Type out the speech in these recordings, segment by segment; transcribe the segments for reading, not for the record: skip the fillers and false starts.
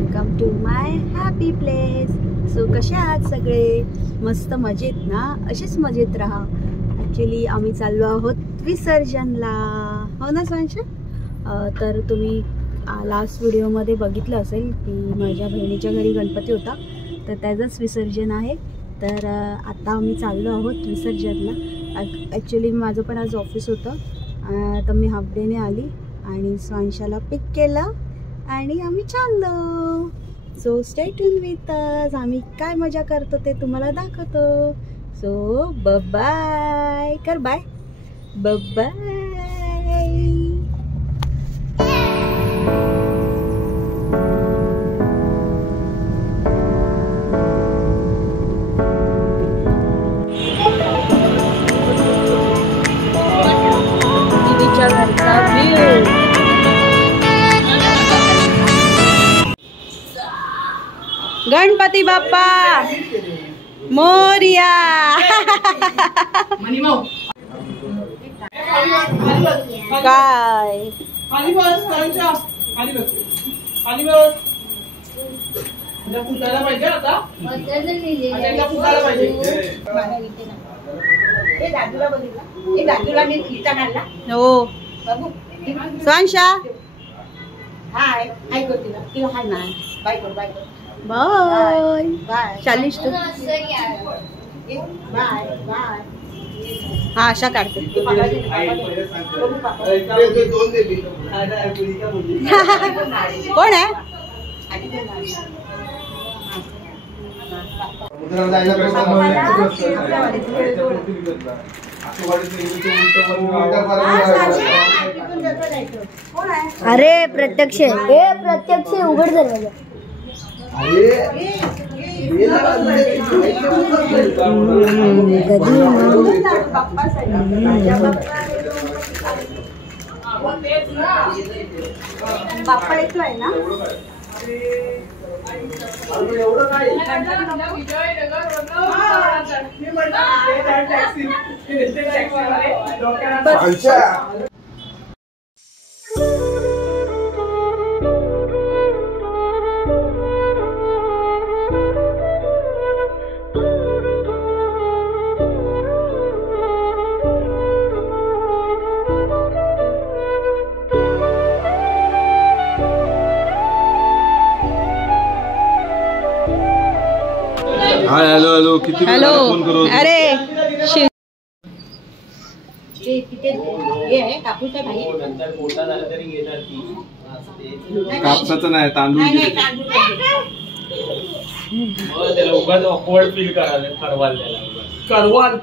Welcome to my happy place. So कसे आहात सगळे? मस्त मजेत ना? अशीच मजेत राहा. ॲक्च्युली आम्ही चाललो आहोत विसर्जनला, हो ना स्वांशा? तर तुम्ही लास्ट व्हिडिओमध्ये बघितलं असेल की माझ्या बहिणीच्या घरी गणपती होता, तर त्याचंच विसर्जन आहे. तर आता आम्ही चाललो आहोत विसर्जनला. ॲक्च्युली माझं पण आज ऑफिस होतं, तर मी हाफ डेने आली आणि स्वांशाला पिक केलं आणि आम्ही चाललो. So stay tune with us. आम्ही काय मजा करतो ते तुम्हाला दाखवतो. सो बाय कर, बाय बाय. गणपती बाप्पा मोरया. काय खाली बस, खाली बस, खाली बस. पुजायला पाहिजे आता, पुजायला पाहिजे. हो स्वांशा, हाय हाय करते ना, तिला हाय ना, बाय कर, बाय कर. बाय बाय चालीस तू. Bye bye. हा अशा काढते. कोण आहे? अरे प्रत्यक्ष, हे प्रत्यक्ष उघड दरवाजा. बाप्पा येतोय ना? Hi hello hello. किती फोन करू? अरे कापसाचं नाही, तांदूळ. त्याला उगाच ऑकवर्ड फील करायला करवाल, करवाल.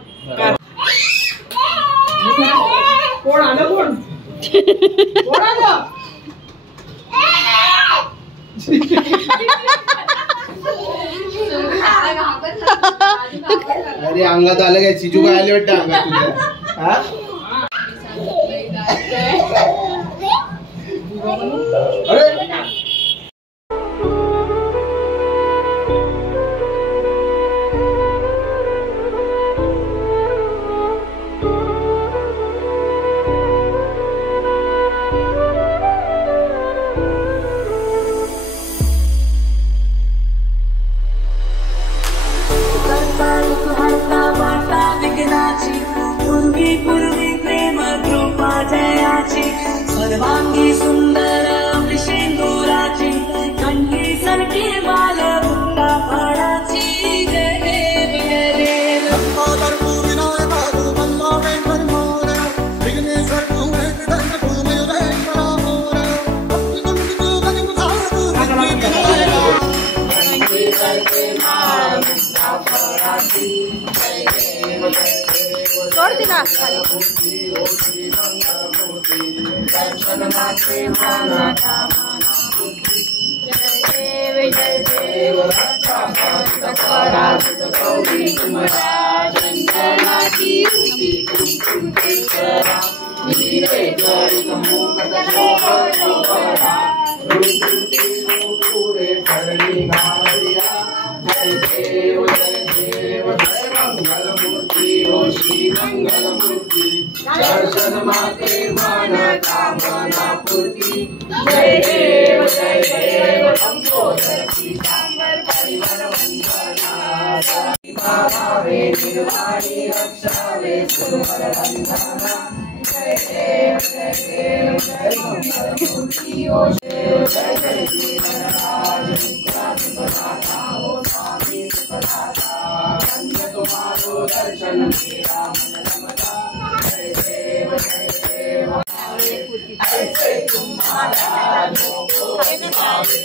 कोण आलं? कोण आलं? अरे अंगात आलं काय? चिजू काय आले वाटतं अंगात तुझ्या? सर्वांगी सुंदर सिंदुराची कंठी सरकी बाल बुट्टा फाडाची. जय देव जय देव. सोड तिला. जय देव जय मंगल मूर्ती मूर्ती मंगलमूर्ती दर्शन माते मन कामना पूर्ती जय देव लंबोदर पीतांबर परिमल वंदना भावे निर्वाणी रक्षावे सुरवर वंदना जय देव जय मंगलमूर्ती ओ शिव जय जय वीरराज विद्या सुखदाता ओ स्वामी सुखदाता धन्य तुम्हारो दर्शन मेरा मन रमता जय देव ऐसे तुम्हारा जो भावे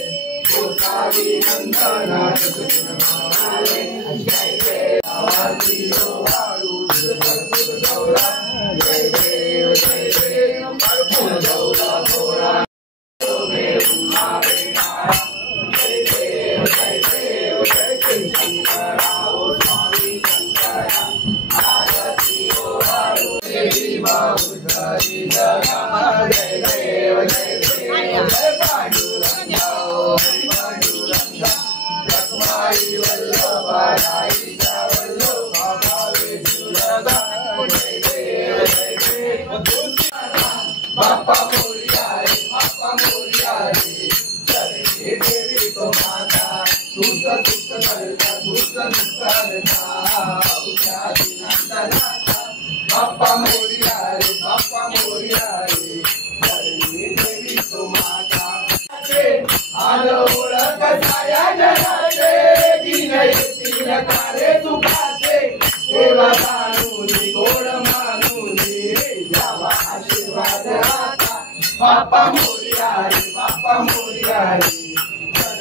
वो सारी वंदना तुम्हारे जय देव आरती हो वालू गौरा जय देव भरपूर गौरा गौरा में उन्मारे जय देव जय शंकरा ओ स्वामी शंकरा आरती हो वालू देवी बाबुधारी जगा जय देव जय पांडुरंगा ओ पांडुरंगा लक्ष्मी वल्लभा राईचा वल्लभा भावे जुलदा जय देव बाप्पा मोरया रे जय देवी तो माता तुझा सुख करता तुझा दुःख करता उद्या दिनांतरा बाप्पा मोरया रे जय देवी तो माता आलो ओळख साऱ्या जगाचे दिन येतील कारे सुखाचे सेवा जाणून गोड मानून द्यावा आशीर्वाद आता बाप्पा मोरया रे जय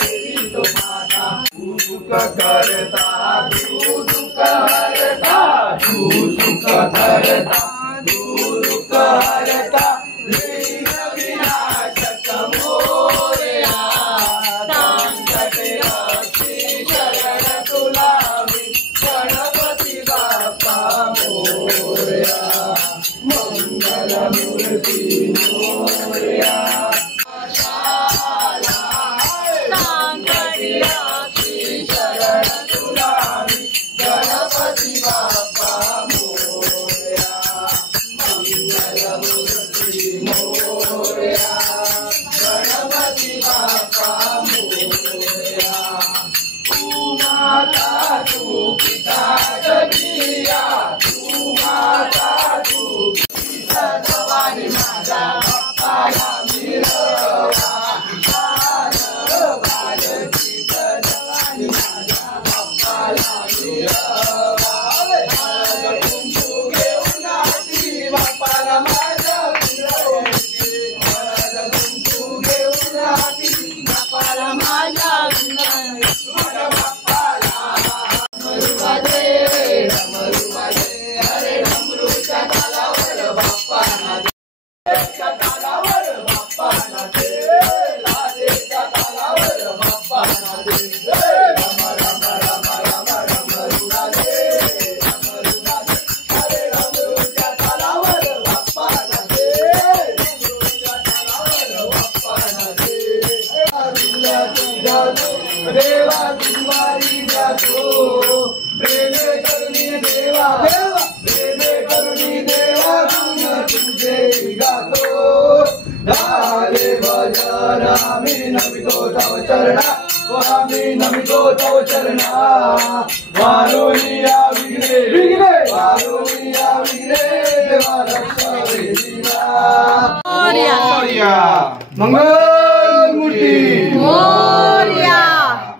देवी तो माता तू सुख करता तू दुःख हरता तू सुख करता तू दुःख हरता विनाशक मोरया संकट रक्षी शरण तुला गणपती बाप्पा मोरया मंगलमूर्ती मोरया संकटी रक्षी शरण तुला गणपती बाप्पा मोरया मंगलमूर्ती मोरया गणपती बाप्पा मोरया तू माता तू पिता जगिया तू माता तू पिता भवानी माझा बाप्पाला मिळवा बालची भवानी माझा बाप्पाला मिळवा कुंकू घेऊन आती बाप्पाला माझ्या विरवती कुंकू घेऊन आती बाप्पाला माझ्या विरवती बाप्पाला डमरू वाजे अरे डमरूच्या तालावर बाप्पाला तालावर बाप्पाला लादेच्या तालावर बाप्पाला रम रम रम रम डमरू वाजे अरे डमरूच्या तालावर बाप्पाला डमरूच्या तालावर बाप्पाला देवा दुवारी जातो प्रेमे करुणी देवा प्रेमे करुणी देवा गुण तुझे गातो झाले भजन आम्ही नमितो तव चरणा आम्ही नमितो तव चरणा वारुनिया विघ्ने वारुनिया विघ्ने देवा रक्षावे जीवा मोरया मंगलमूर्ती मोरया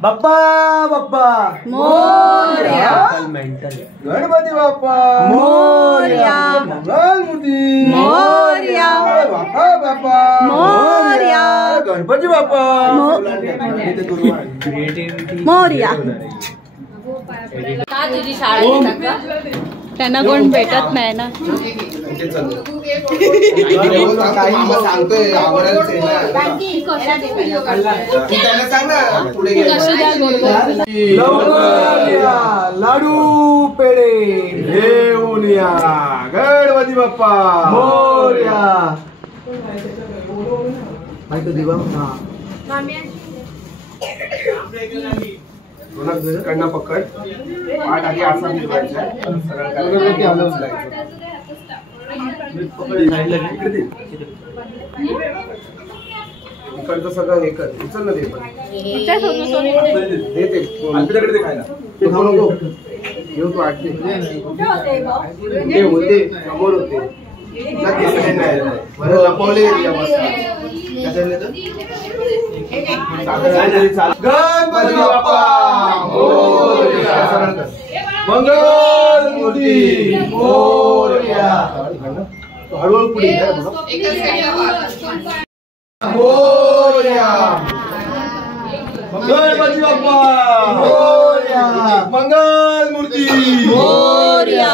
बाप्पा बाप्पा मोरया गणपती बाप्पा मोरया मंगलमूर्ती मोरया बाप्पा बाप्पा मोरया गणपती बाप्पा मोरया त्यांना कोण भेटत नाही ना. सांगतोय त्यांना सांग ना पुढे लाडू पेढे घेऊन या गणपती बाप्पा मोरया. कडनं पकड पाठ आधी असा फिरवायचा इकडचं सगळं हे कर उचल ना ते पण दे ते तुझ्याकडे ते खायला नको नको घेऊ तू आठ ते होते समोर होते बरं लपवले गणपती बाप्पा मंगल मूर्ती मोरया हळूहळू पुढे मोरया गणपती बाप्पा मोरया मंगल मूर्ती मोरया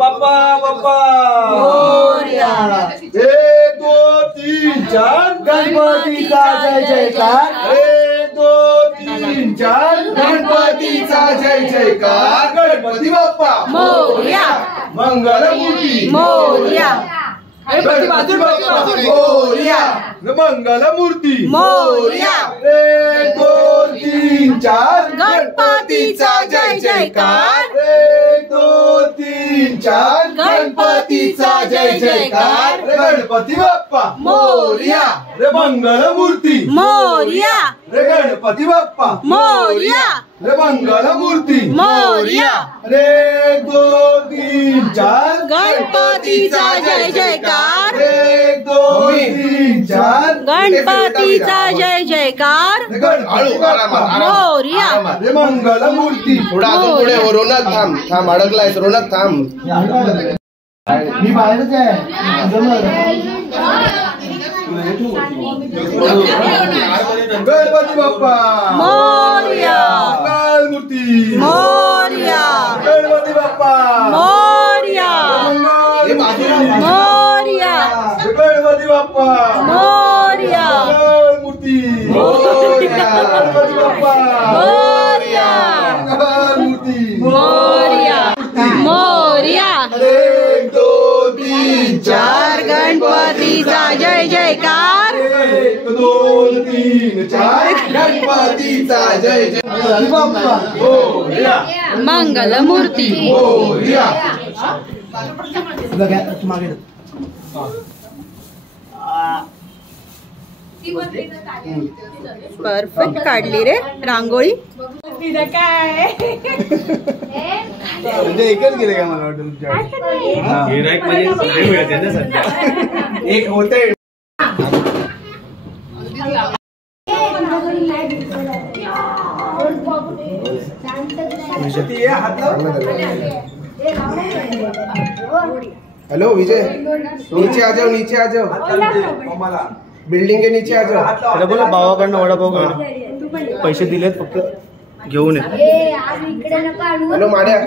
बाप्पा बाप्पा मोरया 1 2 3 4 गणपतीचा जय जयकार 1 2 3 4 गणपतीचा जय जयकार गणपती बाप्पा मोरया मंगलमूर्ती मोरया गणपती बाप्पा मोरया मंगलमूर्ती मोरया 1 2 3 4 गणपतीचा जय जयकार 1 2 3 4 गणपतीचा जय जयकार रे गणपती बाप्पा मोरया रे मंगलमूर्ती मोरया रे गणपती बाप्पा मोरया रे मंगलमूर्ती मोरया रे 1 2 3 4 गणपतीचा जय जयकार 1 2 3 4 गणपतीचा जय जयकार मोरया रे मंगलमूर्ती थोडा अजून पुढे हो रोनक थांब थांब अडकलाय रोनक थांब मी बाहेरच आहे गणपती बाप्पा मोरया मंगलमूर्ती मोरया गणपती बाप्पा मोरया मोरया गणपती बाप्पा मोरया मंगलमूर्ती गणपती बाप्पा मोरया मंगलमूर्ती मोरया मोरया 1 2 3 4 गणपतीचा जय जयकार 1 2 3 4 गणपतीचा जय जय बाप्पा मोरया मंगलमूर्ती मोरया परफेक्ट काढली रे रांगोळी म्हणजे एकच गेले का मला वाटतं तुमच्या एक होते हेलो विजय नीचे आ जाओ बिल्डिंग के नीचे आ जाओ त्याला बोला भावाकडनं वडापाव पैसे दिलेत फक्त घेऊन ये हॅलो माड्या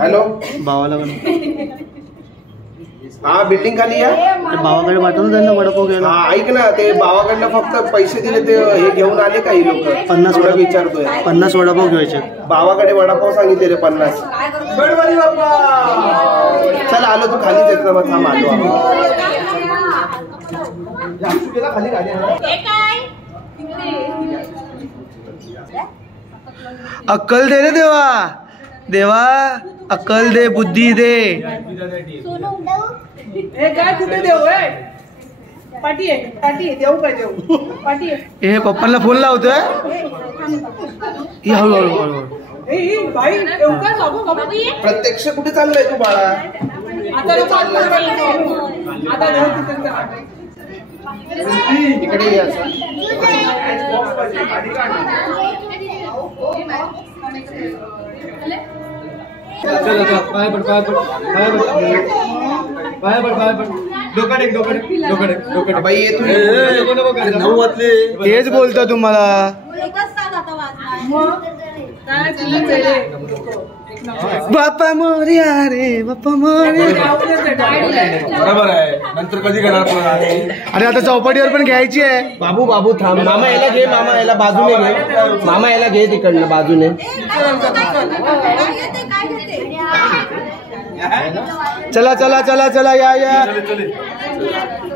हॅलो भावाला हा बिल्डिंग खाली या भावाकडे पाठवून त्यांना वडापाव घ्यायला हा ऐक ना ते भावाकडनं फक्त पैसे दिले ते हे घेऊन आले काही लोक 50 थोडं विचारतोय 50 वडापाव घ्यायचे भावाकडे वडापाव सांगितले रे 50 गणपती बाप्पा चल आलो तू खालीच येत मग थांब आलो खाली गाडी अक्कल दे रे देवा देवा अक्कल दे बुद्धी दे कुठे देऊ पाठी देऊ काय देऊ पाठी हे पप्पांना फोन लावतोय ही हळूहळू हळूहळू भाई येऊ का सांगू का प्रत्यक्ष कुठे चाललंय तू बाळा इकडे ये असं. बाई ये तू तेच बोलतो तुम्हाला बाप्पा मोरया रे बाप्पा मोरया बरोबर आहे नंतर कधी करणार अरे आता चौपाटीवर पण घ्यायची आहे बाबू बाबू थांब मामा याला घे मामा याला बाजूने घे मामा याला घे तिकडनं बाजूने चला चला चला चला या या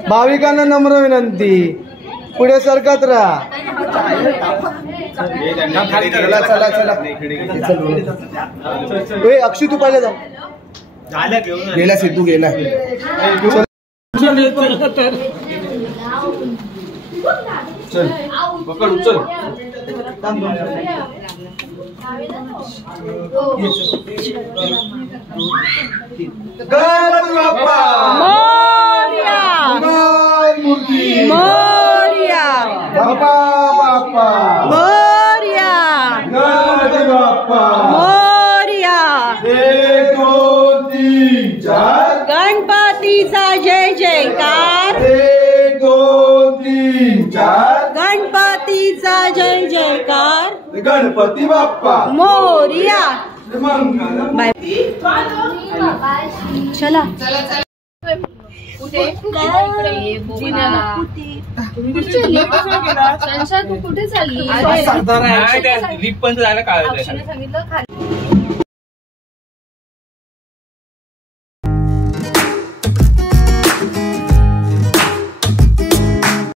भाविकांना नम्र विनंती पुढे सरकत राहा चला चला चला ए, अक्षय तू पाहिजे जाऊ गेला सिद्धू गेला चल पकड उचल गणपती बाप्पा मोरया मूर्ती मोरया बाप्पा बाप्पा मोरया गणपती बाप्पा मोरया 1 2 3 4 गणपतीचा जय जयकार 1 2 3 4 गणपतीचा जय जयकार गणपती बाप्पा मोरया मंगल बाय चला कुठे चालली लिप पण जायला काय सांगितलं खाली